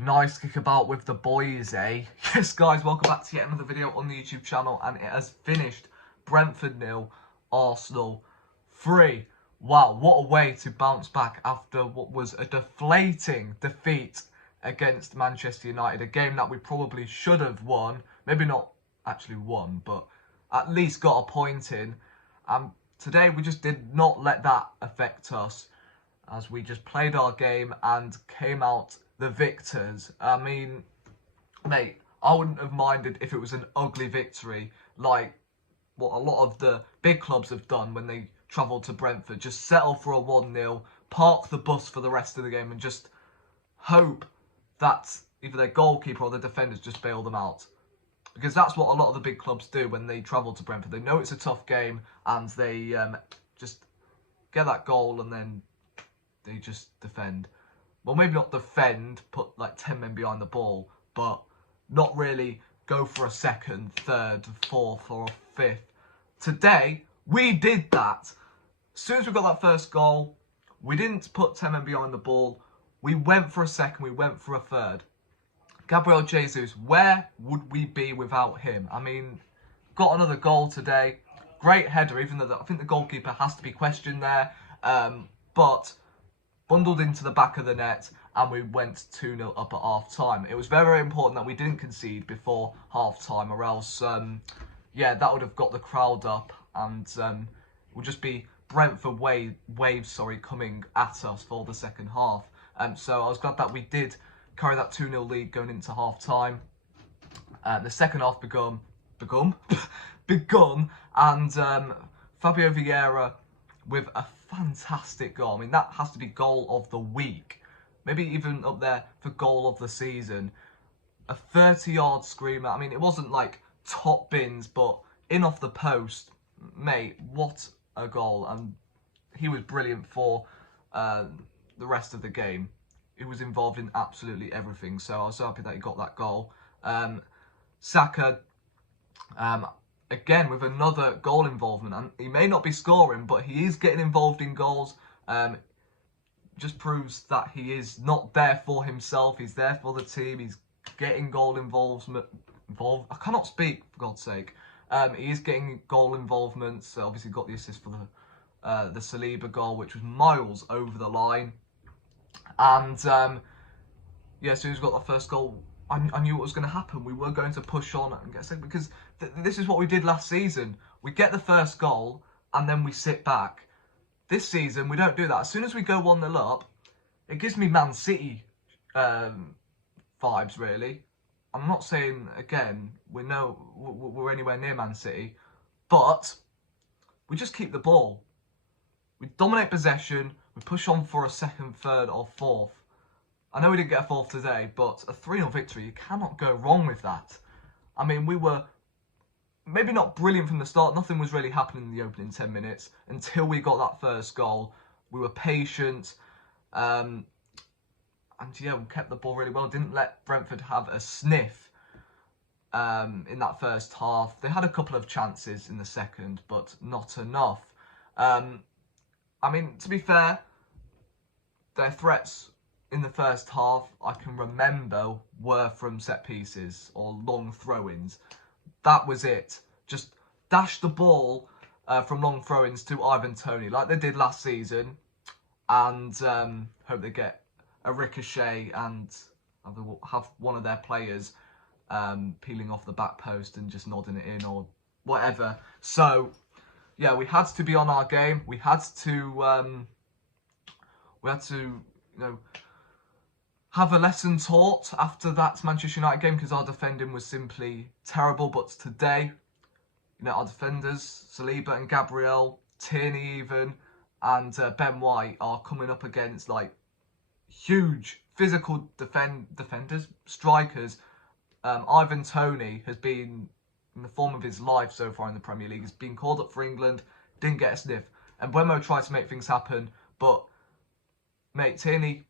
Nice kick about with the boys, eh? Yes, guys, welcome back to yet another video on the YouTube channel, and it has finished Brentford 0, Arsenal 3. Wow, what a way to bounce back after what was a deflating defeat against Manchester United. A game that we probably should have won. Maybe not actually won, but at least got a point in. Today we just did not let that affect us, as we just played our game and came out the victors. I mean, mate, I wouldn't have minded if it was an ugly victory, like what a lot of the big clubs have done when they travel to Brentford. Just settle for a 1-0, park the bus for the rest of the game, and just hope that either their goalkeeper or the defenders just bail them out. Because that's what a lot of the big clubs do when they travel to Brentford. They know it's a tough game, and they just get that goal, and then they just defend. Well, maybe not defend, put like 10 men behind the ball, but not really go for a second, third, fourth, or fifth. Today, we did that. As soon as we got that first goal, we didn't put 10 men behind the ball. We went for a second, we went for a third. Gabriel Jesus, where would we be without him? I mean, got another goal today. Great header, even though I think the goalkeeper has to be questioned there. But bundled into the back of the net, and we went 2-0 up at half-time. It was very, very important that we didn't concede before half-time, or else, yeah, that would have got the crowd up, and it would just be Brentford waves coming at us for the second half. So I was glad that we did carry that 2-0 lead going into half-time. The second half begun, and Fabio Viera with a fantastic goal. I mean, that has to be goal of the week. Maybe even up there for goal of the season. A 30-yard screamer. I mean, it wasn't like top bins, but in off the post. Mate, what a goal. And he was brilliant for the rest of the game. He was involved in absolutely everything. So I was so happy that he got that goal. Saka, again, with another goal involvement, and he may not be scoring, but he is getting involved in goals. Just proves that he is not there for himself. He's there for the team. He's getting goal involvement. I cannot speak, for God's sake. He is getting goal involvement. So obviously got the assist for the Saliba goal, which was miles over the line. And yeah, as soon as we got the first goal, I knew what was going to happen. We were going to push on and get second, because this is what we did last season. We get the first goal and then we sit back. This season, we don't do that. As soon as we go 1-0 up, it gives me Man City vibes, really. I'm not saying, again, we're anywhere near Man City, but we just keep the ball. We dominate possession. We push on for a second, third, or fourth. I know we didn't get a fourth today, but a 3-0 victory, you cannot go wrong with that. I mean, we were maybe not brilliant from the start. Nothing was really happening in the opening 10 minutes until we got that first goal. We were patient. And yeah, we kept the ball really well. Didn't let Brentford have a sniff in that first half. They had a couple of chances in the second, but not enough. I mean, to be fair, their threats in the first half, I can remember, were from set pieces or long throw-ins. That was it. Just dash the ball from long throw-ins to Ivan Toney, like they did last season, and hope they get a ricochet and have one of their players peeling off the back post and just nodding it in or whatever. So yeah, we had to be on our game. We had to have a lesson taught after that Manchester United game, because our defending was simply terrible. But today, our defenders, Saliba and Gabriel, Tierney even, and Ben White are coming up against like huge physical defenders, strikers. Ivan Toney has been in the form of his life so far in the Premier League. He's been called up for England, didn't get a sniff. And Buemo tried to make things happen, but mate, Tierney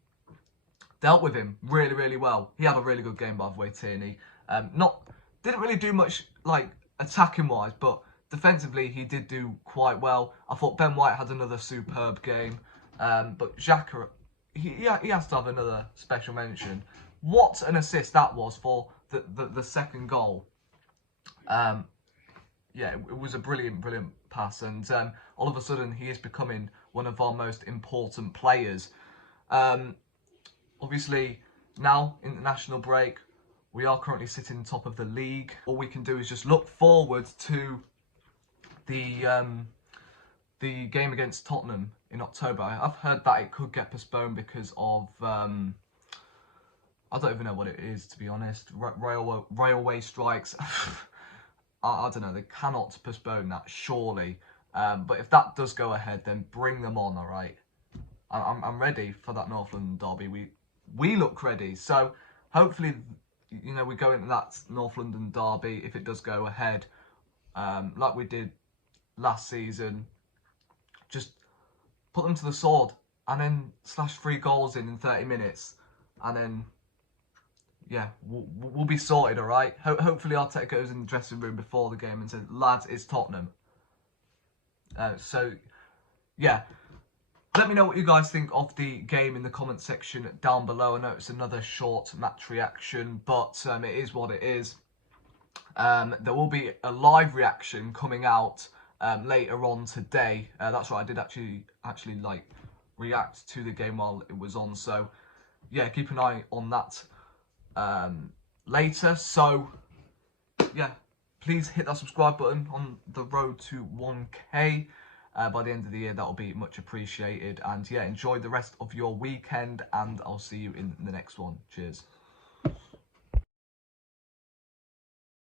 dealt with him really, really well. He had a really good game, by the way, Tierney. Didn't really do much like attacking wise, but defensively he did do quite well. I thought Ben White had another superb game, but Xhaka, he has to have another special mention. what an assist that was for the second goal. Yeah, it was a brilliant pass, and all of a sudden he is becoming one of our most important players. Obviously, now international break, we are currently sitting top of the league. All we can do is just look forward to the game against Tottenham in October. I've heard that it could get postponed because of I don't even know what it is, to be honest. Railway strikes. I don't know. They cannot postpone that, surely. But if that does go ahead, then bring them on. All right. I'm ready for that North London derby. We look ready. So hopefully, you know, we go into that North London derby if it does go ahead, like we did last season. Just put them to the sword and then slash 3 goals in 30 minutes, and then yeah, we'll be sorted, all right? Hopefully Arteta goes in the dressing room before the game and says, lads, it's Tottenham. So, yeah. Let me know what you guys think of the game in the comment section down below. I know it's another short match reaction, but it is what it is. There will be a live reaction coming out later on today. That's right, I did actually like react to the game while it was on. So, yeah, keep an eye on that later. So yeah, please hit that subscribe button on the road to 1k by the end of the year. That will be much appreciated. And yeah, enjoy the rest of your weekend, and I'll see you in the next one. Cheers.